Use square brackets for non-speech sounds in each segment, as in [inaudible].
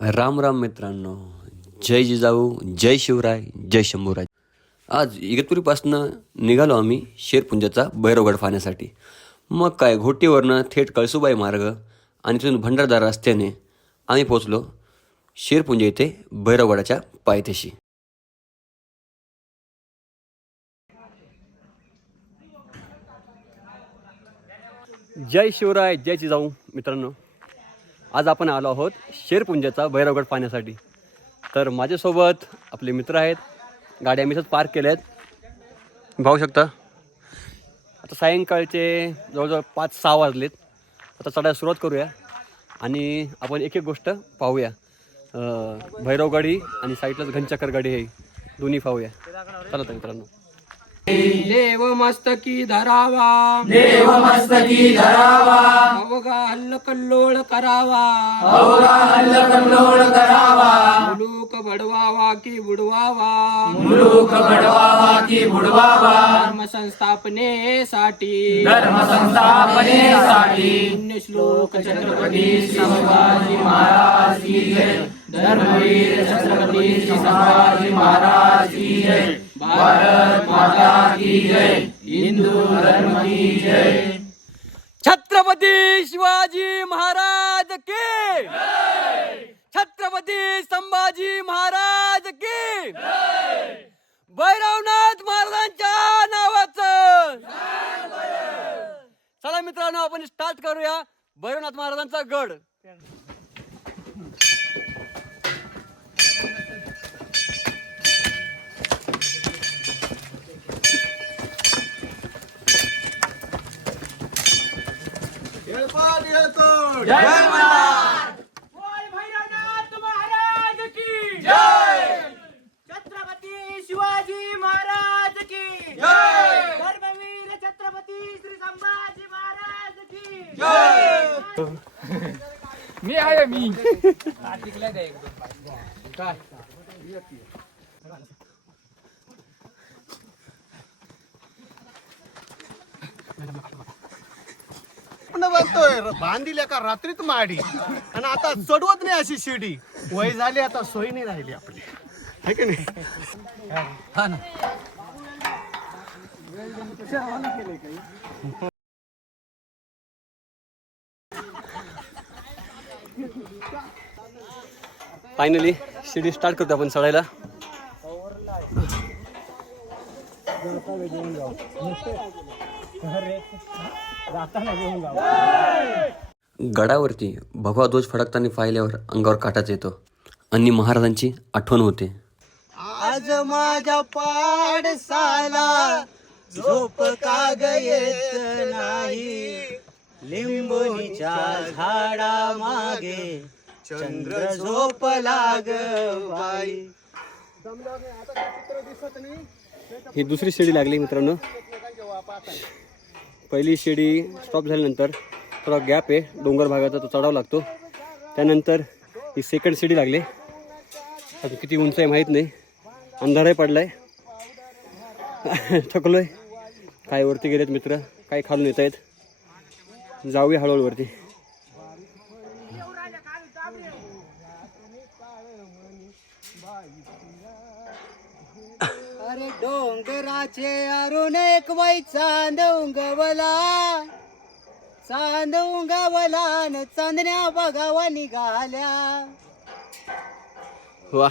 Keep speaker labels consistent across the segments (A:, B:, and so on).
A: राम राम मित्रांनो. जय जिजाऊ जय शिवराय जय शंभूराय आज इगतपुरीपासनं निघालो आम्ही शेरपुंजाचा भैरवगड पाहण्यासाठी. मग काय घोटीवरनं थेट कळसुबाई मार्ग आणि तिथून भंडारदार रस्त्याने आम्ही पोचलो शेरपुंजा येथे भैरवगडाच्या पायथ्याशी. जय शिवराय जय जिजाऊ मित्रांनो. आज आपण आलो आहोत शेरपुंजाचा भैरवगड पाहण्यासाठी. तर माझ्यासोबत आपले मित्र आहेत. गाड्या आम्ही पार्क केल्या आहेत पाहू शकता. आता सायंकाळचे जवळजवळ पाच सहा वाजलेत. आता चढायला सुरुवात करूया आणि आपण एक एक गोष्ट पाहूया. भैरवगाडी आणि साईडलाच घनचक्कर गाडी आहे दोन्ही पाहूया. चला तर मित्रांनो.
B: देव मस्तकी धरावा. देव मस्तकी धरावा. अवघा हल्ल कल्लोळ करावा. अवघा हल्ल कल्लोळ करावा. मुलूक बडवावा की बुडवावा. मुलूक बडवावा की बुडवावा. धर्म संस्थापनेसाठी. धर्म संस्थापनेसाठी. पुण्यश्लोक छत्रपती शिवाजी महाराज की जय. धर्मवीर छत्रपती शिवाजी महाराज की जय. भारत माता की जय हिंदू धर्म की जय।
A: छत्रपती शिवाजी महाराज की छत्रपती संभाजी महाराज की भैरवनाथ महाराजांच्या नावाचं चला मित्रांनो आपण स्टार्ट करूया. भैरवनाथ महाराजांचा गड
B: भैरवनाथ महाराज की जय छत्रपती शिवाजी महाराज की जय धर्मवीर छत्रपती श्री संभाजी महाराज की मी आहे मी
C: आपण म्हणतोय बांधील एका का रात्रीत माडी. आणि आता चढवत नाही अशी शिडी. वय झाली आता सोय नाही राहिली आपली. है की नाही?
A: फायनली शिडी स्टार्ट करतो आपण चढायला. गडावरती भगवा ध्वज फडकताना पाहिल्यावर अंगावर काटाच येतो. आणि महाराजांची आठवण होते.
C: आज माझ्या पाडसाला झोप का येत नाही? लिंबोनीच्या झाडा मागे चंद्र झोप लाग बाई.
A: ही दुसरी शिडी लागली मित्रांनो. पहिली शिडी स्टॉप झाल्यानंतर थोडा गॅप आहे. डोंगर भागाचा तो चढावा लागतो. त्यानंतर ही सेकंड शिडी लागली. आता किती उंच आहे माहीत नाही. अंधारही पडला आहे [laughs] काय वरती गेलेत मित्र? काय खालून येत आहेत जाऊया
C: हळूहळूवरती डोंगराचे अरुण एक वै चांद उंगवला. चांद उंगवला न चांदण्या बघावा निघाल्या.
A: वा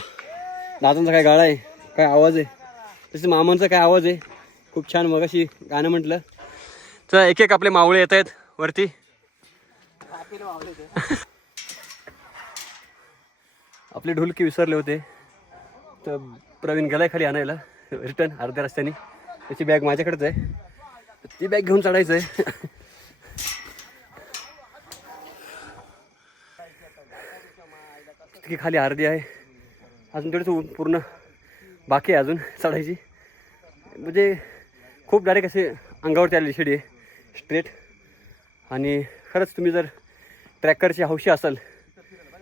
A: दादांचा काय गाळा आहे? काय आवाज आहे? तसे मामांचा काय आवाज आहे? खूप छान मग अशी गाणं म्हटलं. तर एक एक आपले मावळे येत आहेत वरती. आपले ढोलकी विसरले होते. तर प्रवीण गेलाय खाली आणायला. रिटर्न अर्ध्या रस्त्याने. त्याची बॅग माझ्याकडेच आहे. ती बॅग घेऊन चढायचं आहे. [laughs] की खाली अर्धी आहे. अजून तेवढं पूर्ण बाकी आहे अजून चढायची. म्हणजे खूप डायरेक्ट असे अंगावरती आलेली शिडी आहे. स्ट्रेट आणि खरंच तुम्ही जर ट्रॅकरची हौशी असाल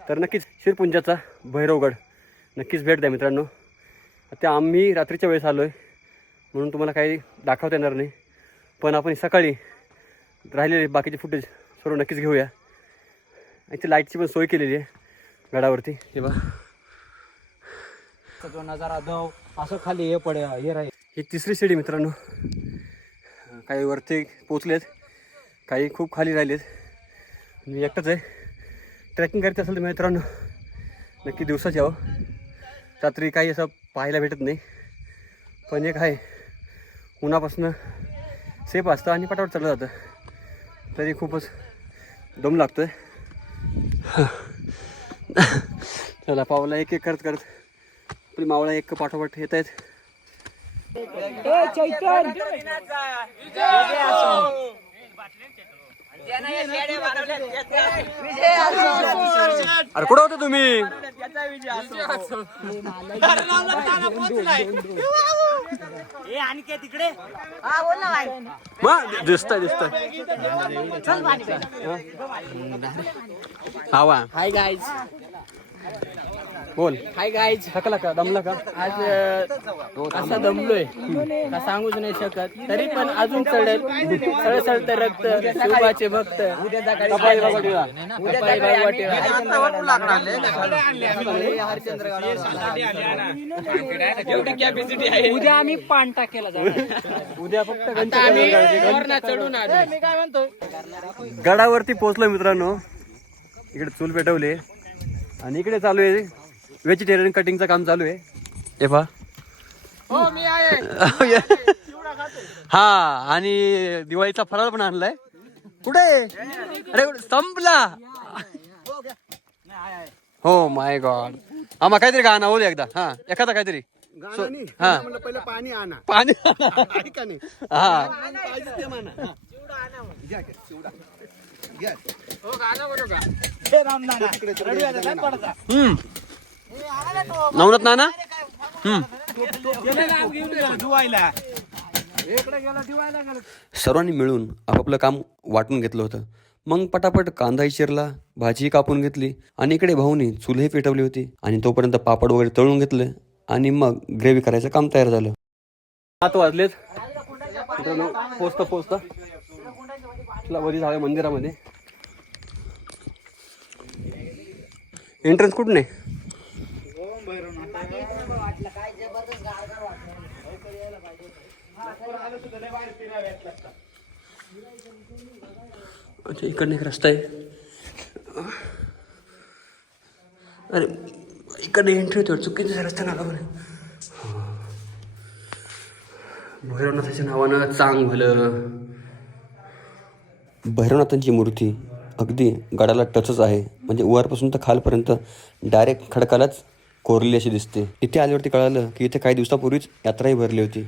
A: तर नक्कीच शिरपुंजाचा भैरवगड नक्कीच भेट द्या मित्रांनो. त्या आम्ही रात्रीच्या वेळेस आलो आहे म्हणून तुम्हाला काही दाखवता येणार नाही. पण आपण सकाळी राहिलेले बाकीचे फुटेज सर्व नक्कीच घेऊया. इथे लाईटची पण सोय केलेली आहे गडावरती. हे बा
B: जो नजारा दव असं खाली हे पड हे राहील.
A: ही तिसरी शिडी मित्रांनो. काही वरती पोचलेत काही खूप खाली राहिलेत. मी एकटाच आहे. ट्रेकिंग करायचं असेल तर मित्रांनो नक्की दिवसाच यावं रात्री काही असं पाहायला भेटत नाही. पण एक आहे उन्हापासनं सेफ असतं आणि पटापट चाललं जातं. तरी खूपच दम लागतोय. चला पावला एक एक करत करत आपली मावळा एक पाठोपाठ येत आहेत. अरे कुठं होते तुम्ही?
B: हे. आणि तिकडे.
A: दिसतंय दिसतंय. हवा
B: हाय गाईज
A: बोल.
B: हाय गाईज
A: थकला का? दमला का?
B: आज असा दमलोय. का सांगूच नाही शकत. तरी पण अजून चढत सळसळत रक्त शिवबाचे भक्त. उद्या
A: कपाळी बाबाटीला.
B: उद्या आम्ही पान टाकेला जाणार
A: उद्या फक्त
B: आता आम्ही वरनं चढून आलो मी काय म्हणतो?
A: गडावरती पोहोचलो मित्रांनो. इकडे चूल पेटवले. आणि इकडे चालू आहे. व्हेजिटेरियन कटिंगचं काम चालू आहे. हे पहा.
B: हो मी आहे.
A: हा आणि दिवाळीचा फराळ पण आणलाय. कुठे? अरे संपला. हो माय गॉड आम्हा काहीतरी गाणं होऊ दे एकदा. हा एखादा काहीतरी. हा.
C: म्हणलं पहिलं पाणी आणा.
A: पाणी हा.
C: पाहिजे ते म्हणा. हा. घ्या, घ्या, चिवडा. घ्या. तिकडे.
A: हम्म. नवनाथ नाना? सर्वांनी मिळून आपापलं काम वाटून घेतलं होतं. मग पटापट कांदाही चिरला भाजी कापून घेतली आणि इकडे भाऊनी चुलही पेटवली होती. आणि तोपर्यंत पापड वगैरे तळून घेतलं आणि मग ग्रेव्ही करायचं काम तयार झालं. सात वाजलेत. पोचता पोचता. वरी झालं मंदिरामध्ये. एंट्रन्स कुठून आहे? अच्छा इकडनं एक रस्ता आहे. अरे इकडनं एंट्री होती चुकीचा रस्ता नाला आला म्हणे भैरवनाथाच्या नावानं चांग भलं भैरवनाथांची मूर्ती. अगदी गडाला टचच आहे. म्हणजे वरपासून तर खालपर्यंत डायरेक्ट खडकालाच कोरली अशी दिसते. इथे आल्यावरती कळालं की इथे काही दिवसापूर्वीच यात्राही भरली होती.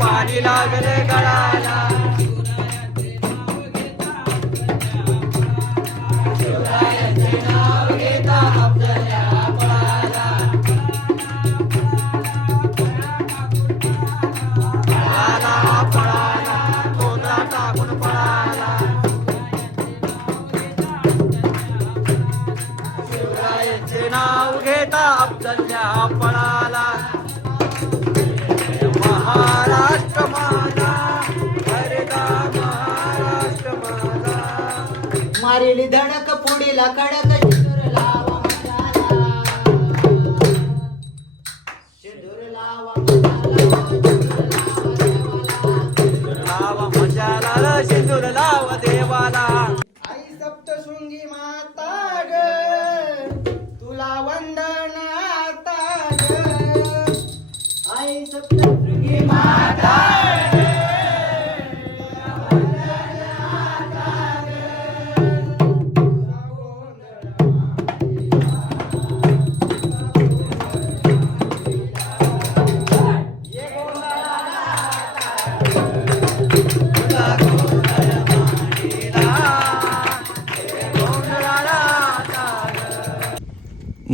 A: पाणी लागले गळाला.
D: la cara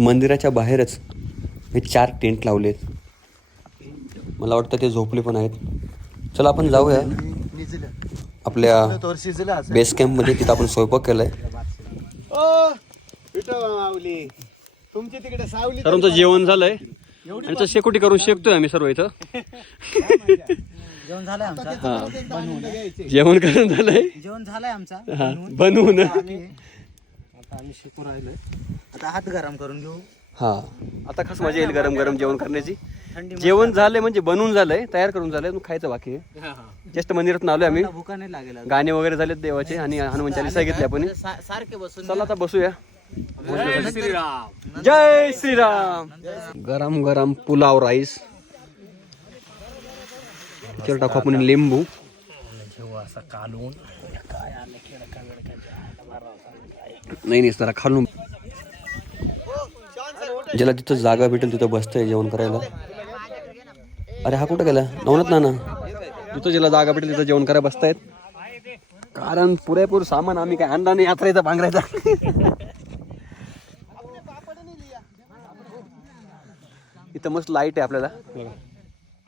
A: मंदिराच्या बाहेरच हे चार टेंट लावलेत. मला वाटतं ते झोपले पण आहेत. चला आपण जाऊया. आपल्या बेस कॅम्पमध्ये तिथं आपण स्वयंपाक केलाय.
C: तुमची तिकडे सावली
A: तर आमचं जेवण झालंय. आणि शेकोटी करून शेकतोय आम्ही सर्व इथं.
D: जेवण झालंय आमचा.
A: हा. जेवण करून झालंय?
D: जेवण झालंय आमचा.
A: हा. बनवून.
D: आम्ही शिकू राहिलोय. आता हात गरम करून घेऊ.
A: हा. आता खास मजा येईल गरम गरम जेवण करण्याची.
D: थंडी
A: जेवण झालंय म्हणजे बनवून झालंय तयार करून झालंय खायचं बाकी आहे. जस्ट मंदिरात आलोय आम्ही.
D: भुका नाही लागेल आज.
A: गाणे वगैरे झालेत देवाचे आणि हनुमान चालीसा घेतली आपण.
D: सारखे बसून
A: चला आता बसूया. जय श्रीराम. गरम गरम पुलाव राईस. टाकू आपण लिंबू. नाही नाही जरा खालून. ज्याला तिथं जागा भेटेल तिथं बसतंय जेवण करायला. अरे हा कुठं गेला? नवनाथ ना तिथं ज्याला जागा भेटेल तिथं जेवण करायला बसतायत. कारण पुरेपूर सामान आम्ही काय आणला नाही यात्रेचा पांघरायचा इथं मस्त लाइट आहे आपल्याला.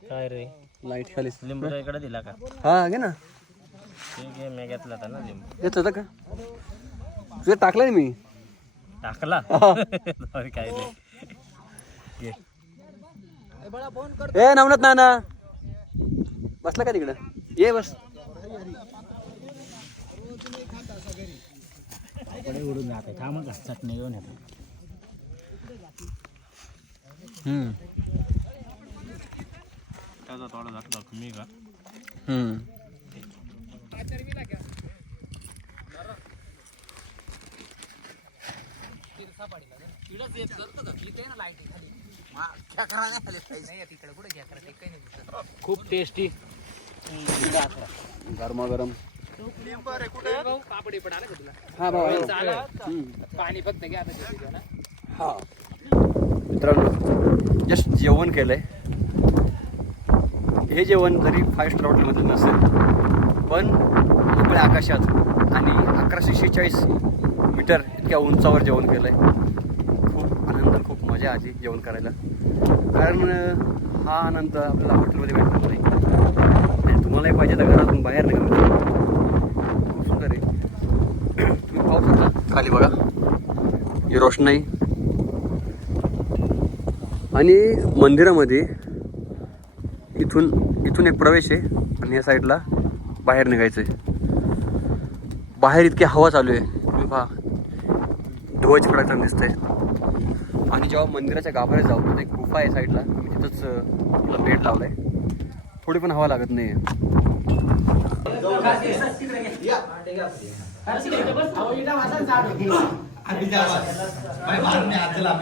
B: काय रे?
A: लाइट खाली
B: लिंबू इकडे दिला का?
A: हा घे ना.
B: घेतला होता ना लिंबू.
A: घेतलं होतं का? तुझं टाकलं ना मी.
B: टाकला? काय [laughs] नाही
A: ए नवनाथ नाना. बसला का तिकडं? ये बस.
B: उडून जाते. थांब का चटणी घेऊन येतो
A: हम्म.
B: त्याचा थोडा दाखला कमी का?
A: हम्म.
B: खूप टेस्टी
A: गरमागरम. हा भाऊ.
B: पाणी फक्त घ्या
A: हा. मित्रांनो जस्ट जेवण केलंय. हे जेवण जरी फाईव्ह स्टार हॉटेलमध्ये नसेल पण मोकळ्या आकाशात आणि अकराशे शेहेचाळीस मीटर इतक्या उंचावर जेवण केलंय. खूप आनंद खूप मजा आली जेवण करायला. कारण हा आनंद आपल्याला हॉटेलमध्ये भेटणार नाही. आणि तुम्हालाही पाहिजे तर घरातून बाहेर निघा खूप सुंदर आहे. तुम्ही पाहू शकता. खाली बघा. ही रोषणाई आणि मंदिरामध्ये इथून इथून एक प्रवेश आहे. आणि या साईडला बाहेर निघायचं आहे बाहेर इतकी हवा चालू आहे. तुम्ही पहा. ध्वज कडकन दिसतंय. आणि जेव्हा मंदिराच्या गाभाऱ्यात जाऊ तर एक गुफा आहे साईडला. आम्ही तिथंच आपला बेड लावलाय. थोडी पण हवा लागत नाही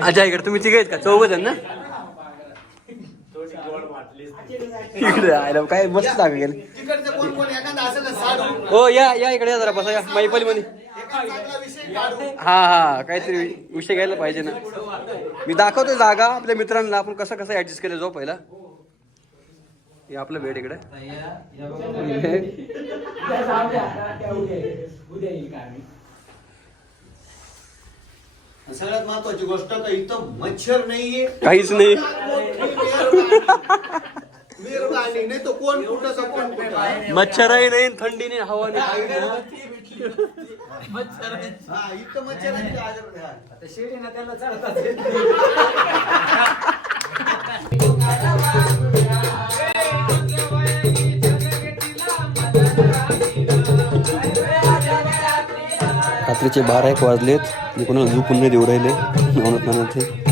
A: अच्छा इकडे तुम्ही तिघे आहेत का? चौघ आहेत ना? इकडे आयला काय मस्त जागा गेले
C: तिकडचं कोण कोण एखादा असेल ना साडू.
A: हो या या इकडे या जरा बसा या. मैपली मध्ये हा हा काहीतरी विषय घ्यायला पाहिजे ना. मी दाखवतो जागा आपल्या मित्रांना. आपण कसं कसं ऍडजस्ट केलं जाऊ पहिला? हे आपलं बेड इकडे.
C: सगळ्यात महत्वाची गोष्ट का इथं मच्छर नाहीये?
A: काहीच नाही.
C: तो कोण कुठं
A: मच्छरही नाही थंडी नाही हवा नाही.
C: हा इथं.
A: रात्रीचे बारा एक वाजलेत. मी कोणाला झोपून नाही देऊ राहिले. नवनाथ नानाथे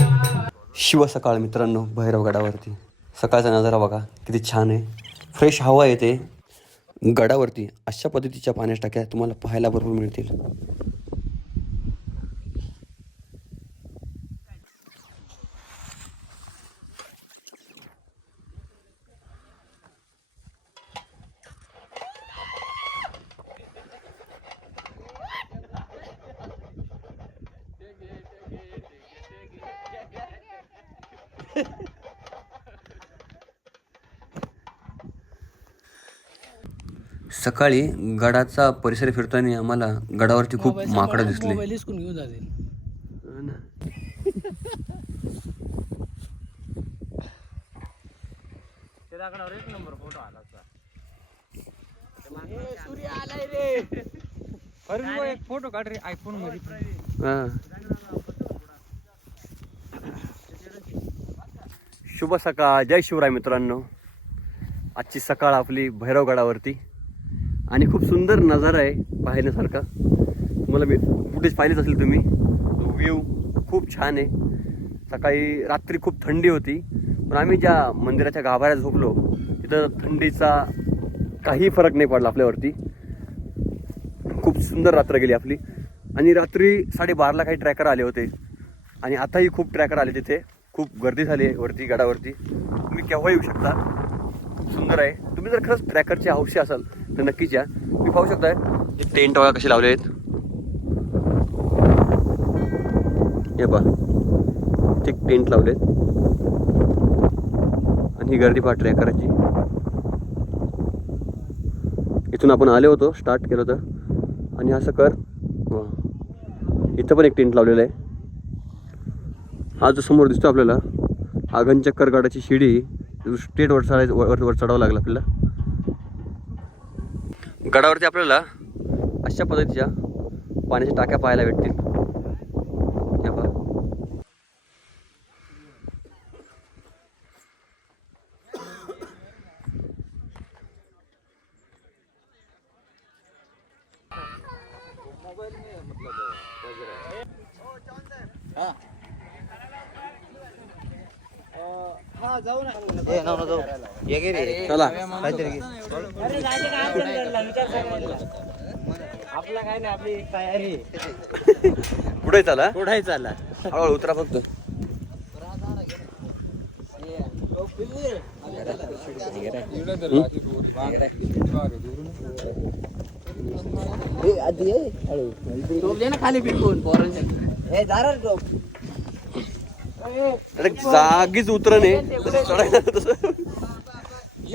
A: शिव सकाळ मित्रांनो भैरवगडावरती. सकाळचा नजारा बघा किती छान आहे. फ्रेश हवा येते. गडावरती अशा पद्धतीच्या पाण्याच्या टाक्या तुम्हाला पाहायला भरपूर मिळतील. सकाळी गडाचा परिसर फिरताना आम्हाला गडावरती खूप माकड दिसले.
D: फोटो काढ रे
A: आयफोनमध्ये शुभ सकाळ. जय शिवराय मित्रांनो. आजची सकाळ आपली भैरवगडावरती आणि खूप सुंदर नजारा आहे पाहण्यासारखा. तुम्हाला मी कुठेच पाहिलेच असेल तुम्ही. व्ह्यू खूप छान आहे. सकाळी रात्री खूप थंडी होती. पण आम्ही ज्या मंदिराच्या गाभाऱ्यात झोपलो तिथं थंडीचा काही फरक नाही पडला आपल्यावरती. खूप सुंदर रात्र गेली आपली. आणि रात्री साडेबाराला काही ट्रॅकर आले होते. आणि आताही खूप ट्रॅकर आले तिथे. खूप गर्दी झाली आहे वरती गडावरती. तुम्ही केव्हा येऊ शकता. खूप सुंदर आहे. तुम्ही जर खरंच ट्रॅकरचे हौशी असाल तर नक्कीच या. तुम्ही पाहू शकताय जे टेंट वगैरे कसे लावले आहेत. हे पहा. ते टेंट लावलेत आणि ही गर्दी पहा ट्रॅकरची इथून आपण आले होतो स्टार्ट केलं होतं. आणि असं कर. इथं पण एक टेंट लावलेला आहे. हा जो समोर दिसतो आपल्याला हा घनचक्कर गडाची शिडी स्ट्रेट वर चढायचं वर वर चढावं लागलं आपल्याला. गडावरती आपल्याला अशा पद्धतीच्या पाण्याच्या टाक्या पाहायला भेटतील हे पहा.
D: ए नवरा जाऊ ये गे रे
A: चला.
B: आपला काय नाही आपली तयारी
A: पुढे चला.
B: पुढे चाला.
A: हळूहळू उतरा फक्त.
B: खाली
A: जागीच उतरणे [laughs] तसं चढायचं तसं
B: जेवण झालं रे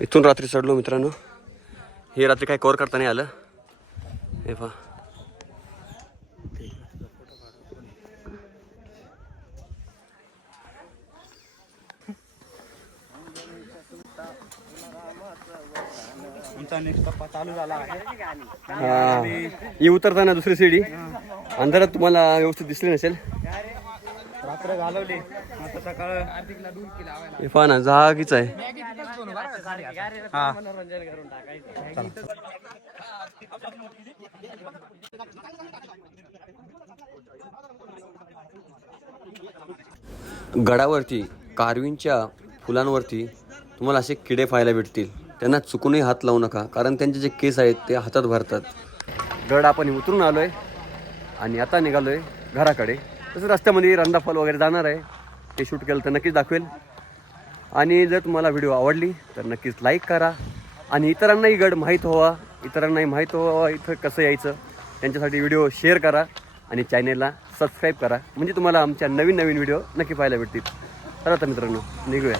A: इथून रात्री चढलो मित्रांनो. हे रात्री काही कवर करता नाही आलं. हे पहा.
D: आमचा नेक्स्ट टप्पा चालू झाला आहे.
A: हा. ही उतरताना दुसरी सीडी. अंधारात तुम्हाला व्यवस्थित दिसली नसेल.
D: रात्र घालवली. आता सकाळ
A: हे पहा ना जागीच आहे.
D: हा.
A: गडावरती कारवींच्या फुलांवरती तुम्हाला असे किडे पाहायला भेटतील. त्यांना चुकूनही हात लावू नका कारण त्यांचे जे केस आहेत ते हातात भरतात. गड आपण उतरून आलो आहे आणि आता निघालो आहे घराकडे. तसं रस्त्यामध्ये रंदाफल वगैरे जाणार आहे. ते शूट केलं तर नक्कीच दाखवेल. आणि जर तुम्हाला व्हिडिओ आवडली तर नक्कीच लाईक करा. आणि इतरांनाही गड माहीत व्हावा. इतरांनाही माहीत व्हावा इथं कसं यायचं. त्यांच्यासाठी व्हिडिओ शेअर करा आणि चॅनेलला सबस्क्राईब करा. म्हणजे तुम्हाला आमच्या नवीन नवीन व्हिडिओ नक्की पाहायला भेटतील. चला तर मित्रांनो निघूया.